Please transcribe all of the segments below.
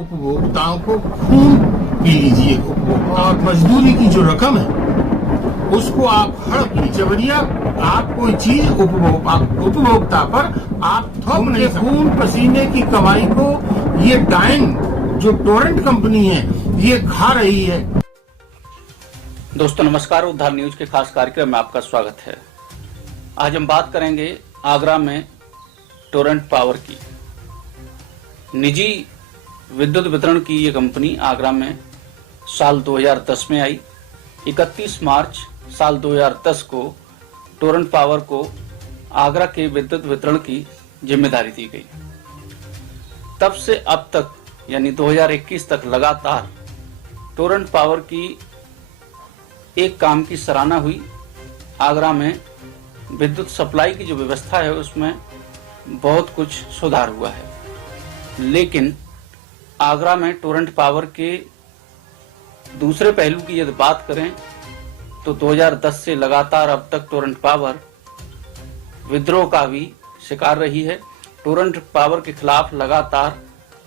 उपभोक्ताओं को खून पी लीजिए। उपभोक्ता और मजदूरी की जो रकम है उसको आप हड़प लीजिए। जबरिया आप कोई चीज उपभोक्ता पर आप थोप नहीं सकते। खून पसीने की कमाई को ये टाइम जो टोरेंट कंपनी है ये खा रही है। दोस्तों नमस्कार, उद्धार न्यूज के खास कार्यक्रम में आपका स्वागत है। आज हम बात करेंगे आगरा में टोरेंट पावर की। निजी विद्युत वितरण की ये कंपनी आगरा में साल 2010 में आई। 31 मार्च साल 2010 को टोरेंट पावर को आगरा के विद्युत वितरण की जिम्मेदारी दी गई। तब से अब तक यानी 2021 तक लगातार टोरेंट पावर की एक काम की सराहना हुई। आगरा में विद्युत सप्लाई की जो व्यवस्था है उसमें बहुत कुछ सुधार हुआ है। लेकिन आगरा में टोरेंट पावर के दूसरे पहलू की यदि बात करें तो 2010 से लगातार अब तक टोरेंट पावर विद्रोह का भी शिकार रही है। टोरेंट पावर के खिलाफ लगातार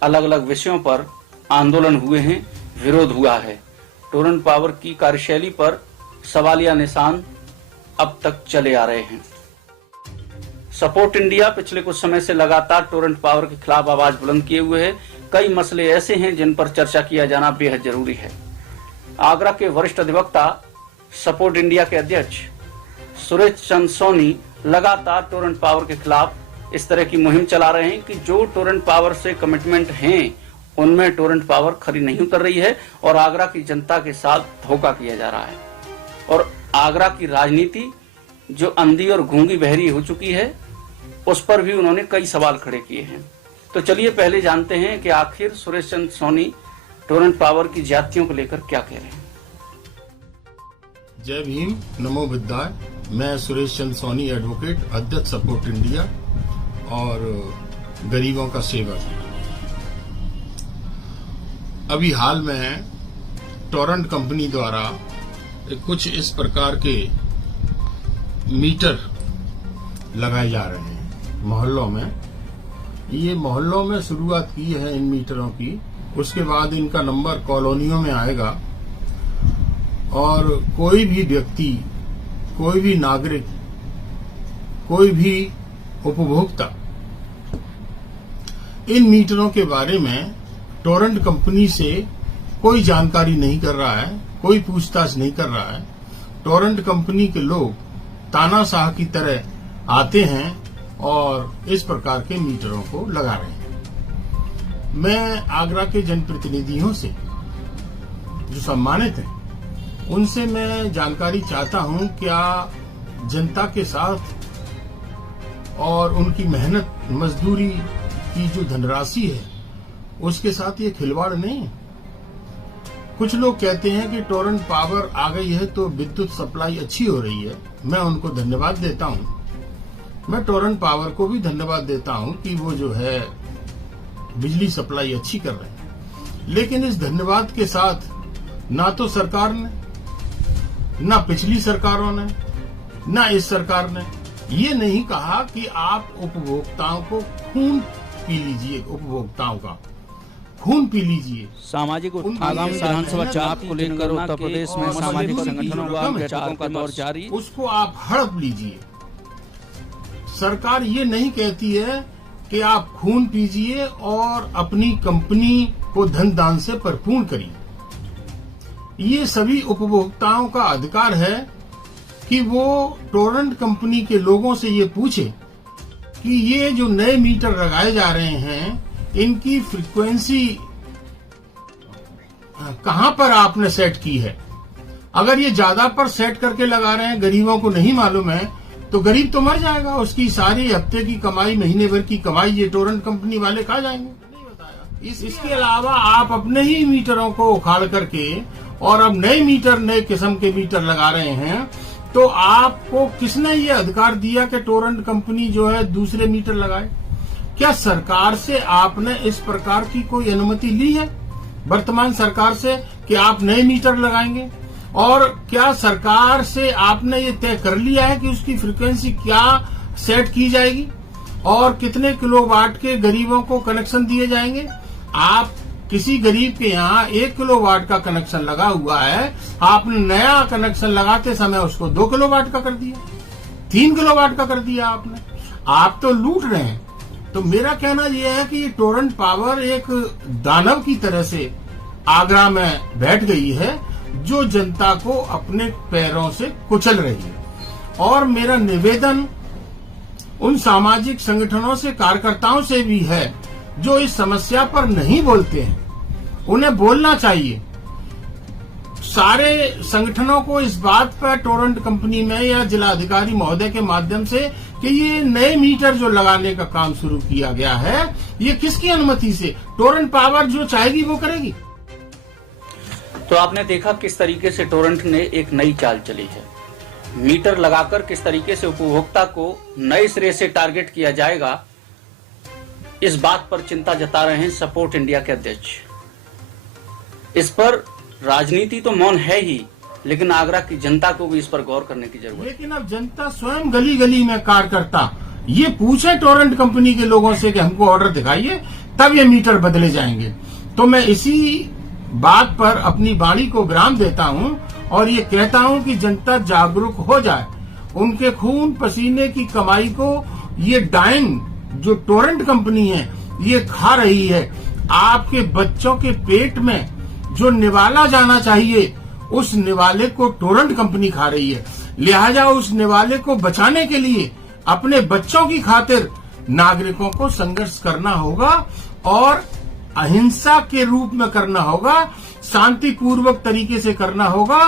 अलग अलग विषयों पर आंदोलन हुए हैं, विरोध हुआ है। टोरेंट पावर की कार्यशैली पर सवालिया निशान अब तक चले आ रहे हैं। सपोर्ट इंडिया पिछले कुछ समय से लगातार टोरेंट पावर के खिलाफ आवाज बुलंद किए हुए है। कई मसले ऐसे हैं जिन पर चर्चा किया जाना बेहद जरूरी है। आगरा के वरिष्ठ अधिवक्ता सपोर्ट इंडिया के अध्यक्ष सुरेश चंद्र सोनी लगातार टोरेंट पावर के खिलाफ इस तरह की मुहिम चला रहे हैं कि जो टोरेंट पावर से कमिटमेंट हैं उनमें टोरेंट पावर खरी नहीं उतर रही है और आगरा की जनता के साथ धोखा किया जा रहा है। और आगरा की राजनीति जो अंधी और गूंगी बहरी हो चुकी है उस पर भी उन्होंने कई सवाल खड़े किए हैं। तो चलिए पहले जानते हैं कि आखिर सुरेश चंद्र सोनी टोरेंट पावर की ज्यादतियों को लेकर क्या कह रहे हैं। जय भीम, नमो बुद्धाय। मैं सुरेश चंद्र सोनी, एडवोकेट, अध्यक्ष सपोर्ट इंडिया और गरीबों का सेवक। अभी हाल में टोरेंट कंपनी द्वारा कुछ इस प्रकार के मीटर लगाए जा रहे हैं मोहल्लों में। ये मोहल्लों में शुरुआत की है इन मीटरों की, उसके बाद इनका नंबर कॉलोनियों में आएगा और कोई भी व्यक्ति, कोई भी नागरिक, कोई भी उपभोक्ता इन मीटरों के बारे में टोरेंट कंपनी से कोई जानकारी नहीं कर रहा है, कोई पूछताछ नहीं कर रहा है। टोरेंट कंपनी के लोग तानाशाह की तरह आते हैं और इस प्रकार के मीटरों को लगा रहे हैं। मैं आगरा के जनप्रतिनिधियों से जो सम्मानित हैं उनसे मैं जानकारी चाहता हूं, क्या जनता के साथ और उनकी मेहनत मजदूरी की जो धनराशि है उसके साथ ये खिलवाड़ नहीं है। कुछ लोग कहते हैं कि टोरेंट पावर आ गई है तो विद्युत सप्लाई अच्छी हो रही है। मैं उनको धन्यवाद देता हूं। मैं टोरेंट पावर को भी धन्यवाद देता हूं कि वो जो है बिजली सप्लाई अच्छी कर रहे हैं। लेकिन इस धन्यवाद के साथ ना तो सरकार ने, ना पिछली सरकारों ने, ना इस सरकार ने ये नहीं कहा कि आप उपभोक्ताओं को खून पी लीजिए, उपभोक्ताओं का खून पी लीजिए। सामाजिक आगामी विधानसभा चुनाव को लेकर उत्तर प्रदेश में सामाजिक संगठनों का दौर जारी, उसको आप हड़प लीजिए। सरकार ये नहीं कहती है कि आप खून पीजिए और अपनी कंपनी को धन दान से भरपूर करिए। ये सभी उपभोक्ताओं का अधिकार है कि वो टोरेंट कंपनी के लोगों से ये पूछे कि ये जो नए मीटर लगाए जा रहे हैं इनकी फ्रीक्वेंसी कहां पर आपने सेट की है। अगर ये ज्यादा पर सेट करके लगा रहे हैं, गरीबों को नहीं मालूम है, तो गरीब तो मर जाएगा। उसकी सारी हफ्ते की कमाई, महीने भर की कमाई ये टोरेंट कंपनी वाले खा जाएंगे। इसके अलावा आप अपने ही मीटरों को उखाड़ करके और अब नए मीटर, नए किस्म के मीटर लगा रहे हैं, तो आपको किसने ये अधिकार दिया कि टोरेंट कंपनी जो है दूसरे मीटर लगाए? क्या सरकार से आपने इस प्रकार की कोई अनुमति ली है वर्तमान सरकार से कि आप नए मीटर लगाएंगे? और क्या सरकार से आपने ये तय कर लिया है कि उसकी फ्रीक्वेंसी क्या सेट की जाएगी और कितने किलोवाट के गरीबों को कनेक्शन दिए जाएंगे? आप किसी गरीब के यहाँ 1 किलोवाट का कनेक्शन लगा हुआ है, आपने नया कनेक्शन लगाते समय उसको 2 किलोवाट का कर दिया, 3 किलोवाट का कर दिया आपने। आप तो लूट रहे हैं। तो मेरा कहना यह है कि ये टोरेंट पावर एक दानव की तरह से आगरा में बैठ गई है, जो जनता को अपने पैरों से कुचल रही है। और मेरा निवेदन उन सामाजिक संगठनों से, कार्यकर्ताओं से भी है जो इस समस्या पर नहीं बोलते हैं। उन्हें बोलना चाहिए। सारे संगठनों को इस बात पर टोरेंट कंपनी में या जिलाधिकारी महोदय के माध्यम से कि ये नए मीटर जो लगाने का काम शुरू किया गया है, ये किसकी अनुमति से? टोरेंट पावर जो चाहेगी वो करेगी। तो आपने देखा किस तरीके से टोरेंट ने एक नई चाल चली है। मीटर लगाकर किस तरीके से उपभोक्ता को नए सिरे से टारगेट किया जाएगा, इस बात पर चिंता जता रहे हैं सपोर्ट इंडिया के अध्यक्ष। इस पर राजनीति तो मौन है ही, लेकिन आगरा की जनता को भी इस पर गौर करने की जरूरत है। लेकिन अब जनता स्वयं गली गली में कार्यकर्ता ये पूछे टोरेंट कंपनी के लोगों से कि हमको ऑर्डर दिखाइए, तब ये मीटर बदले जाएंगे। तो मैं इसी बात पर अपनी वाणी को विराम देता हूं और ये कहता हूं कि जनता जागरूक हो जाए। उनके खून पसीने की कमाई को ये डाइन जो टोरेंट कंपनी है ये खा रही है। आपके बच्चों के पेट में जो निवाला जाना चाहिए, उस निवाले को टोरेंट कंपनी खा रही है। लिहाजा उस निवाले को बचाने के लिए अपने बच्चों की खातिर नागरिकों को संघर्ष करना होगा और अहिंसा के रूप में करना होगा, शांतिपूर्वक तरीके से करना होगा।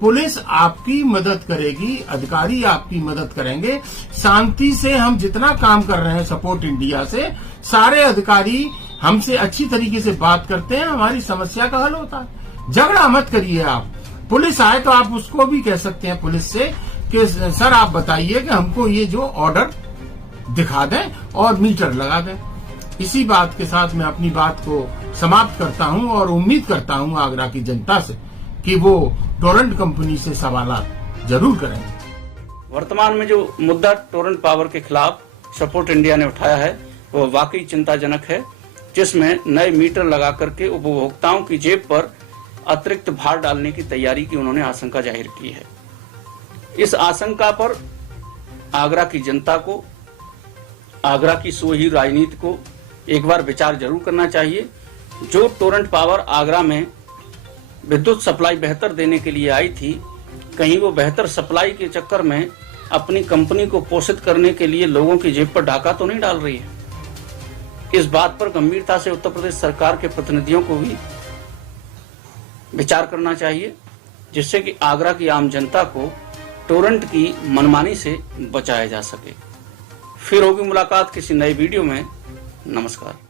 पुलिस आपकी मदद करेगी, अधिकारी आपकी मदद करेंगे। शांति से हम जितना काम कर रहे हैं सपोर्ट इंडिया से, सारे अधिकारी हमसे अच्छी तरीके से बात करते हैं, हमारी समस्या का हल होता है। झगड़ा मत करिए आप। पुलिस आए तो आप उसको भी कह सकते हैं पुलिस से कि सर आप बताइए कि हमको ये जो ऑर्डर दिखा दें और मीटर लगा दें। इसी बात के साथ मैं अपनी बात को समाप्त करता हूं और उम्मीद करता हूं आगरा की जनता से कि वो टोरेंट कंपनी से सवालात जरूर करेंगे। वर्तमान में जो मुद्दा टोरेंट पावर के खिलाफ सपोर्ट इंडिया ने उठाया है वो वाकई चिंताजनक है, जिसमें नए मीटर लगा करके उपभोक्ताओं की जेब पर अतिरिक्त भार डालने की तैयारी की उन्होंने आशंका जाहिर की है। इस आशंका पर आगरा की जनता को, आगरा की सोही राजनीति को एक बार विचार जरूर करना चाहिए। जो टोरेंट पावर आगरा में विद्युत सप्लाई बेहतर देने के लिए आई थी, कहीं वो बेहतर सप्लाई के चक्कर में अपनी कंपनी को पोषित करने के लिए लोगों की जेब पर डाका तो नहीं डाल रही है। इस बात पर गंभीरता से उत्तर प्रदेश सरकार के प्रतिनिधियों को भी विचार करना चाहिए, जिससे कि आगरा की आम जनता को टोरेंट की मनमानी से बचाया जा सके। फिर होगी मुलाकात किसी नए वीडियो में। नमस्कार।